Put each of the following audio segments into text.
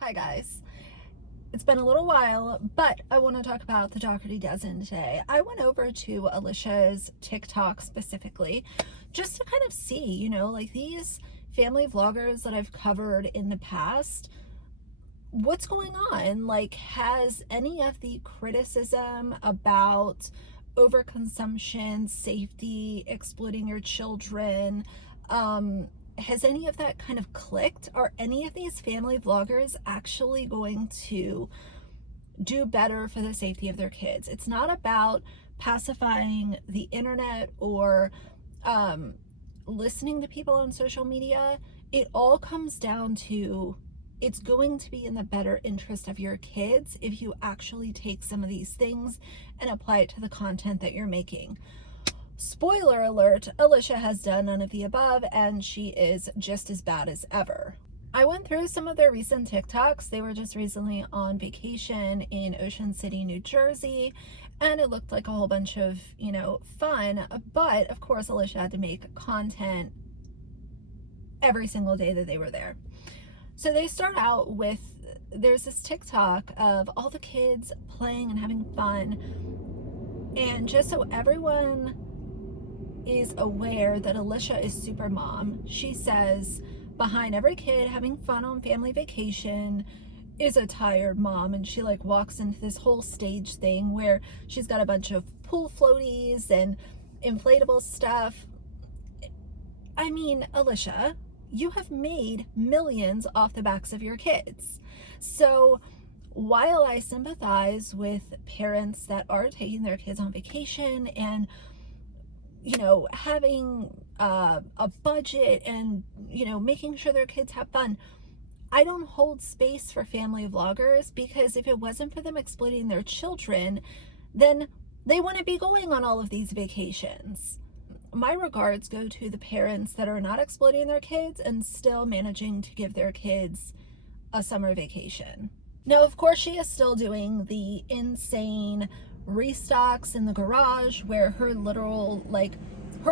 Hi guys. It's been a little while, but I want to talk about the Dougherty Dozen today. I went over to Alicia's TikTok specifically just to kind of see, like these family vloggers that I've covered in the past, what's going on? Like, has any of the criticism about overconsumption, safety, exploiting your children, has any of that kind of clicked? Are any of these family vloggers actually going to do better for the safety of their kids? It's not about pacifying the internet or listening to people on social media. It all comes down to it's going to be in the better interest of your kids if you actually take some of these things and apply it to the content that you're making. Spoiler alert, Alicia has done none of the above, and she is just as bad as ever. I went through some of their recent TikToks. They were just recently on vacation in Ocean City, New Jersey, and it looked like a whole bunch of, fun. But of course, Alicia had to make content every single day that they were there. So they start out with, there's this TikTok of all the kids playing and having fun. And just so everyone is aware that Alicia is super mom, she says behind every kid having fun on family vacation is a tired mom, and she like walks into this whole stage thing where she's got a bunch of pool floaties and inflatable stuff. I mean, Alicia, you have made millions off the backs of your kids. So while I sympathize with parents that are taking their kids on vacation and having a budget and, making sure their kids have fun, I don't hold space for family vloggers, because if it wasn't for them exploiting their children, then they wouldn't be going on all of these vacations. My regards go to the parents that are not exploiting their kids and still managing to give their kids a summer vacation. Now, of course, she is still doing the insane restocks in the garage where her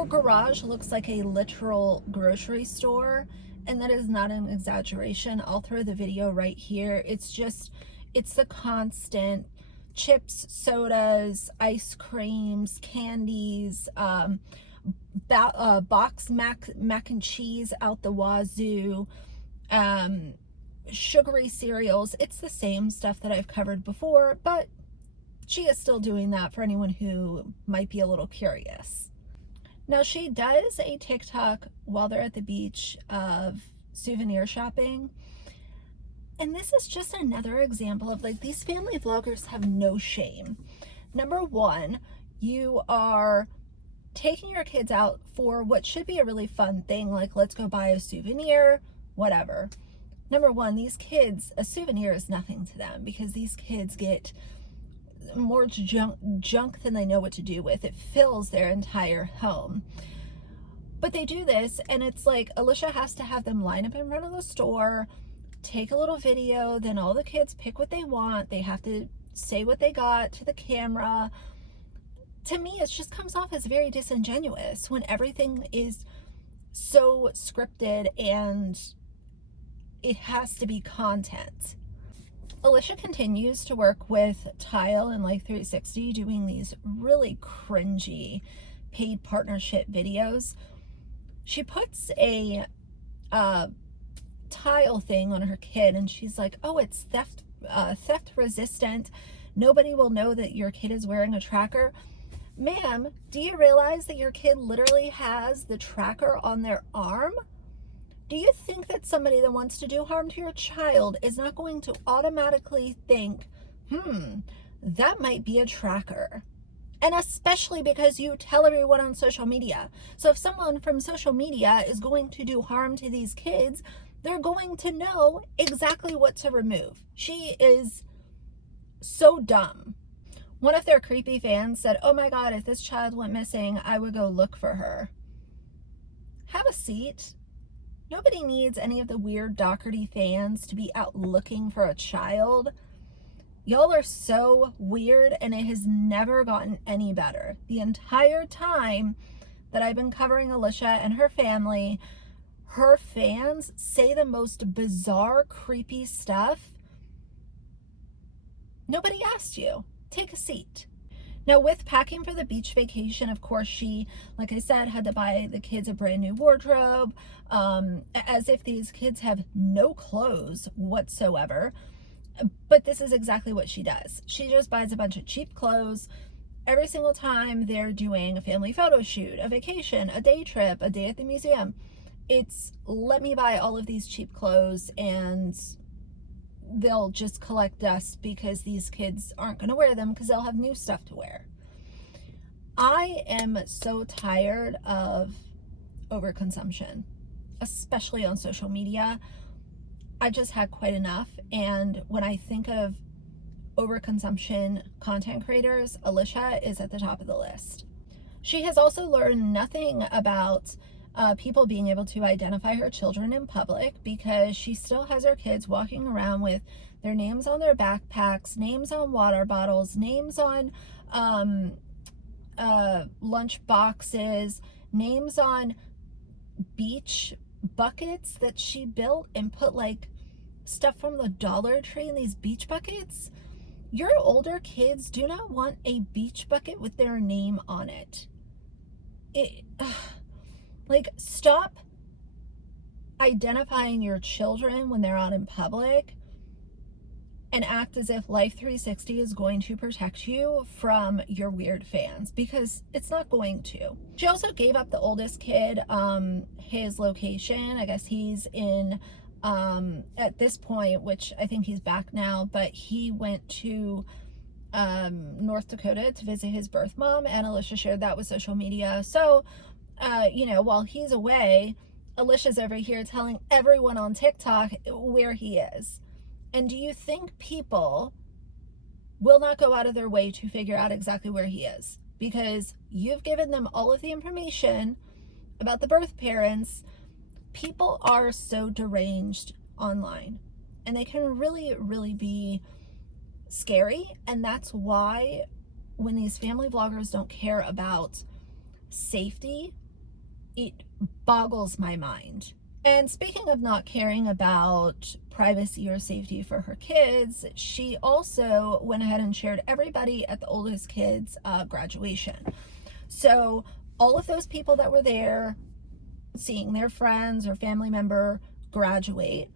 garage looks like a literal grocery store, and that is not an exaggeration. I'll throw the video right here. It's the constant chips, sodas, ice creams, candies, box mac and cheese out the wazoo, sugary cereals. It's the same stuff that I've covered before, but she is still doing that for anyone who might be a little curious. Now, she does a TikTok while they're at the beach of souvenir shopping. And this is just another example of like these family vloggers have no shame. Number one, you are taking your kids out for what should be a really fun thing, like let's go buy a souvenir, whatever. Number one, these kids, a souvenir is nothing to them because these kids get more junk than they know what to do with. It fills their entire home. But they do this, and it's like Alicia has to have them line up in front of the store, take a little video, then all the kids pick what they want. They have to say what they got to the camera. To me, it just comes off as very disingenuous when everything is so scripted and it has to be content. Alicia continues to work with Tile and Life 360 doing these really cringy paid partnership videos. She puts a Tile thing on her kid and she's like, oh, it's theft resistant. Nobody will know that your kid is wearing a tracker. Ma'am, do you realize that your kid literally has the tracker on their arm? Do you think that somebody that wants to do harm to your child is not going to automatically think, that might be a tracker? And especially because you tell everyone on social media. So if someone from social media is going to do harm to these kids, they're going to know exactly what to remove. She is so dumb. One of their creepy fans said, oh my God, if this child went missing, I would go look for her. Have a seat. Nobody needs any of the weird Dougherty fans to be out looking for a child. Y'all are so weird, and it has never gotten any better. The entire time that I've been covering Alicia and her family, her fans say the most bizarre, creepy stuff, Nobody asked you. Take a seat. Now, with packing for the beach vacation, of course, she, like I said, had to buy the kids a brand new wardrobe, as if these kids have no clothes whatsoever. But this is exactly what she does. She just buys a bunch of cheap clothes every single time they're doing a family photo shoot, a vacation, a day trip, a day at the museum. It's, let me buy all of these cheap clothes and they'll just collect dust because these kids aren't going to wear them because they'll have new stuff to wear. I am so tired of overconsumption, especially on social media. I've just had quite enough. And when I think of overconsumption content creators, Alicia is at the top of the list. She has also learned nothing about people being able to identify her children in public, because she still has her kids walking around with their names on their backpacks, names on water bottles, names on lunch boxes, names on beach buckets that she built and put like stuff from the Dollar Tree in these beach buckets. Your older kids do not want a beach bucket with their name on it. Like, stop identifying your children when they're out in public and act as if Life 360 is going to protect you from your weird fans, because it's not going to. She also gave up the oldest kid his location. I guess he's in, at this point, which I think he's back now, but he went to North Dakota to visit his birth mom, and Alicia shared that with social media. So, you know, while he's away, Alicia's over here telling everyone on TikTok where he is. And do you think people will not go out of their way to figure out exactly where he is? Because you've given them all of the information about the birth parents. People are so deranged online, and they can really, really be scary. And that's why when these family vloggers don't care about safety, it boggles my mind. And speaking of not caring about privacy or safety for her kids, she also went ahead and shared everybody at the oldest kid's graduation. So all of those people that were there seeing their friends or family member graduate,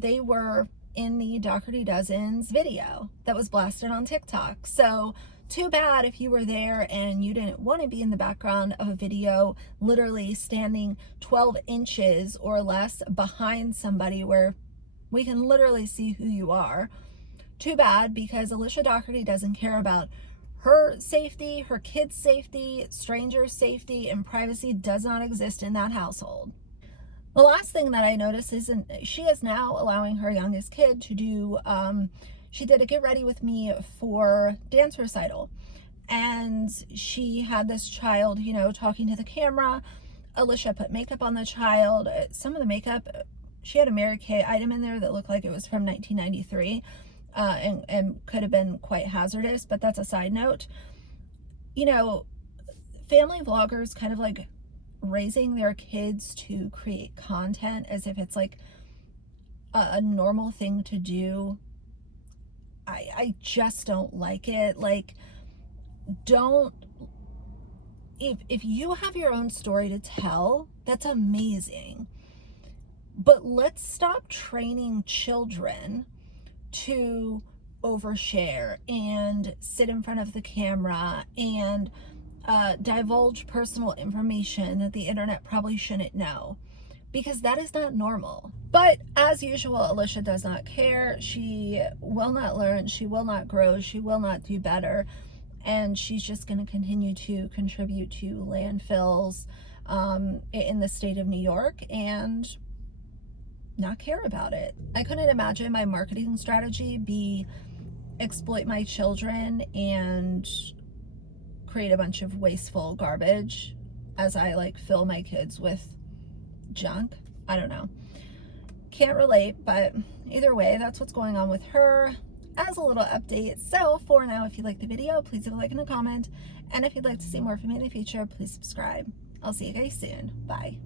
they were in the Dougherty Dozen's video that was blasted on TikTok. So too bad if you were there and you didn't want to be in the background of a video, literally standing 12 inches or less behind somebody where we can literally see who you are. Too bad, because Alicia Dougherty doesn't care about her safety, her kids' safety, strangers' safety, and privacy does not exist in that household. The last thing that I noticed is she is now allowing her youngest kid to do, she did a get ready with me for dance recital. And she had this child, you know, talking to the camera. Alicia put makeup on the child. Some of the makeup, she had a Mary Kay item in there that looked like it was from 1993 and could have been quite hazardous, but that's a side note. You know, family vloggers kind of like raising their kids to create content as if it's like a normal thing to do. I just don't like it. Like, don't, if you have your own story to tell, that's amazing. But let's stop training children to overshare and sit in front of the camera and divulge personal information that the internet probably shouldn't know, because that is not normal. But as usual, Alicia does not care. She will not learn. She will not grow. She will not do better. And she's just going to continue to contribute to landfills in the state of New York and not care about it. I couldn't imagine my marketing strategy be exploit my children and create a bunch of wasteful garbage as I like fill my kids with junk. I don't know. Can't relate, but either way, that's what's going on with her as a little update. So for now, if you like the video, please leave a like and a comment. And if you'd like to see more from me in the future, please subscribe. I'll see you guys soon. Bye.